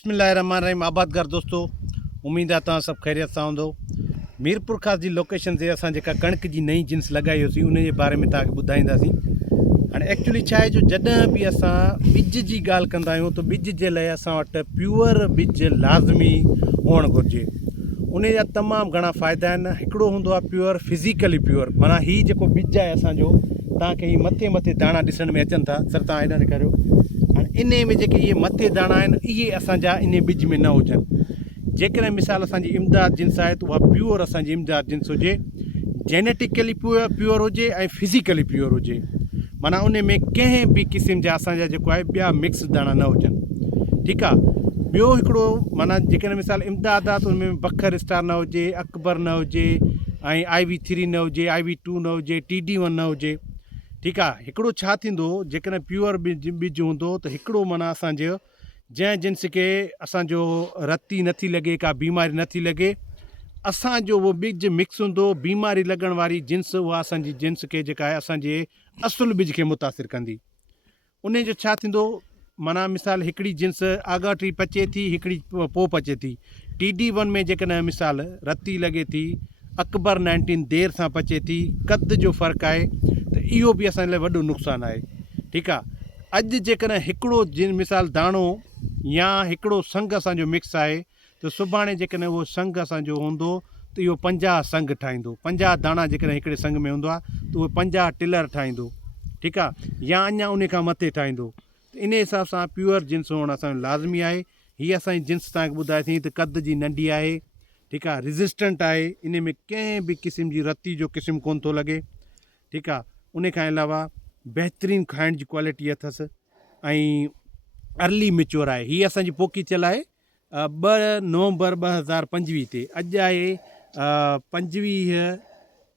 बिस्मिल्लाहिर्रहमानिर्रहीम। आबादगार दोस्तों, उम्मीद आहे तव्हां सभु ख़ैरियत सां हूंदो। मीरपुर ख़ास जी लोकेशन ते असां जेका कणिक जी नई जिन्स लॻाई हुईसीं उन जे बारे में तव्हांखे ॿुधाईंदासीं। हाणे एक्चुअली छा आहे जो जॾहिं बि असां ॿिज जी ॻाल्हि कंदा आहियूं त ॿिज जे लाइ असां वटि प्योर ॿिज लाज़मी हुअणु घुरिजे। उन जा तमामु घणा फ़ाइदा आहिनि। हिकिड़ो हूंदो आहे प्योर फिज़िकली प्योर, माना हीउ जेको ॿिज आहे असांजो, तव्हांखे हीअ मथे मथे दाणा ॾिसण में अचनि था। सर तव्हां हेॾां ॾेखारियो। हाणे इन में जेके इहे मथे दाणा आहिनि इहे असांजा इन ॿिज में न हुजनि। जेकॾहिं मिसाल असांजी इमदाद जिन्स आहे त उहा प्योर असांजी इमदाद जिन्स हुजे, जेनेटिकली प्योर हुजे ऐं फिज़िकली प्योर हुजे, माना उन में कंहिं बि क़िस्म जा असांजा जेको आहे ॿिया मिक्स दाणा न हुजनि। ठीकु आहे। ॿियो हिकिड़ो माना जेकॾहिं मिसाल इमदाद आहे त उन में बखर स्टार न हुजे, अकबर न हुजे, ऐं IV3 न हुजे, IV2 न हुजे, TD1 न हुजे। ठीकु आहे। हिकिड़ो छा थींदो, जेकॾहिं प्योर ॿिज हूंदो त हिकिड़ो माना असांजो जंहिं जिन्स खे असांजो रती नथी लॻे, का बीमारी नथी लॻे, असांजो उहो ॿिज मिक्स हूंदो। बीमारी लॻण वारी जिन्स उहा असांजी जिन्स खे जेका आहे असांजे असुलु ॿिज खे मुतासिर कंदी। उन जो छा थींदो, माना मिसाल हिकिड़ी जिन्स आगाटी पचे थी, हिकिड़ी पोइ पचे थी। TD1 में जेकॾहिं मिसाल रती लॻे थी, अकबर 19 देरि सां पचे थी, क़द जो फ़र्क़ु आहे, त इहो बि असांजे लाइ वॾो नुक़सानु आहे। ठीकु आहे। अॼु जेकॾहिं हिकिड़ो मिसाल दाणो या हिकिड़ो संग असांजो मिक्स आहे त सुभाणे जेकॾहिं उहो संग असांजो हूंदो त इहो 50 संग ठाहींदो। 50 दाणा जेकॾहिं हिकिड़े संग में हूंदो आहे त उहो 50 टिलर ठाहींदो। ठीकु आहे। या अञा उन खां मथे ठाहींदो। त इन हिसाब सां प्योर जिन्स हुअणु असांजो लाज़मी आहे। हीअ असांजी जिन्स तव्हांखे ॿुधाए त क़द जी नंढी आहे। ठीकु आहे। रेज़िस्टेंट आहे। इन में कंहिं बि क़िस्म जी रती जो क़िस्म कोन थो लॻे। ठीकु आहे। उन खां अलावा बहितरीनु खाइण जी क्वालिटी अथसि ऐं अर्ली मैच्योर आहे। हीअ असांजी पोकी थियल आहे 2 नवंबर 2025 ते। अॼु आहे 25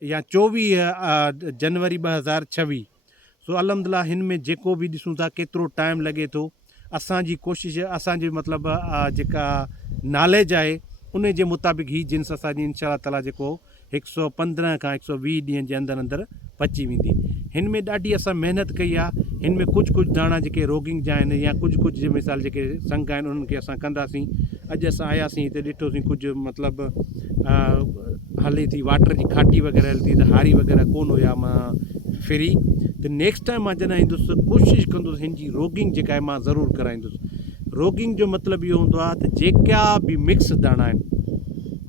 या 24 जनवरी 2026। सो अलहमदिल्ला हिन में जेको बि ॾिसूं था केतिरो टाइम लॻे थो, असांजी कोशिशि, असांजी मतिलबु जेका नॉलेज आहे उन जे मुताबिक़ हीअ जिन्स असांजी इंशा ताला जेको 115 खां 120 ॾींहंनि जे अंदरि अंदरि पची वेंदी। हिन में ॾाढी असां महिनत कई आहे। हिन में कुझु दाणा जेके रोगिंग जा आहिनि या कुझु मिसाल जेके संग आहिनि उन्हनि खे असां कंदासीं। अॼु असां आयासीं हिते ॾिठोसीं कुझु मतिलबु हले थी, वाटर जी खाटी वग़ैरह हले थी, त हारी वग़ैरह कोन हुया मां फ्री। त नेक्स्ट टाइम मां जॾहिं ईंदुसि कोशिशि कंदुसि हिन जी रोगिंग जेका आहे मां ज़रूरु कराईंदुसि। रोगिंग जो मतिलबु इहो हूंदो आहे त जेका बि मिक्स दाणा आहिनि,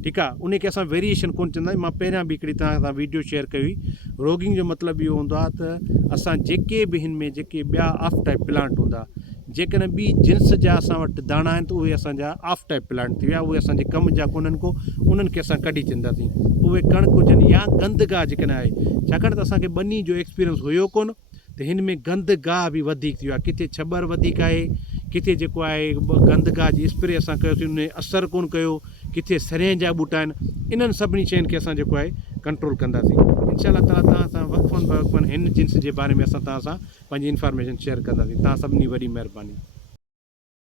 ठीकु आहे, उनखे असां वेरिएशन कोन चवंदा आहियूं। मां पहिरियां बि हिकिड़ी तव्हां सां वीडियो शेयर कई हुई। रोगिंग जो मतिलबु इहो हूंदो आहे त असां जेके बि हिन में जेके ॿिया ऑफ टाइप प्लांट हूंदा, जेकॾहिं ॿी जिन्स जा असां वटि दाणा आहिनि त उहे असांजा ऑफ टाइप प्लांट थी विया, उहे असांजे कम जा कोन्हनि को, उन्हनि खे असां कढी छॾींदासीं। उहे कणिक हुजनि या गंदगाह जेकॾहिं आहे, छाकाणि त असांखे ॿनी जो एक्सपीरियंस हुयो कोन, त हिन में गंदगाह बि वधीक थी वियो आहे। किथे छबर वधीक आहे, किथे जेको आहे गंदगाह जी स्प्रे असां कयोसीं उन असरु कोन कयो, किथे सरें जा ॿूटा आहिनि। इन्हनि सभिनी शयुनि खे असां जेको आहे कंट्रोल कंदासीं। इंशा अल्लाह ताला तव्हां सां वक़्फ़नि फ़वक़फ़नि हिन जिन्स जे बारे में असां तव्हां सां पंहिंजी इंफॉर्मेशन शेयर कंदासीं। तव्हां सभिनी वॾी महिरबानी।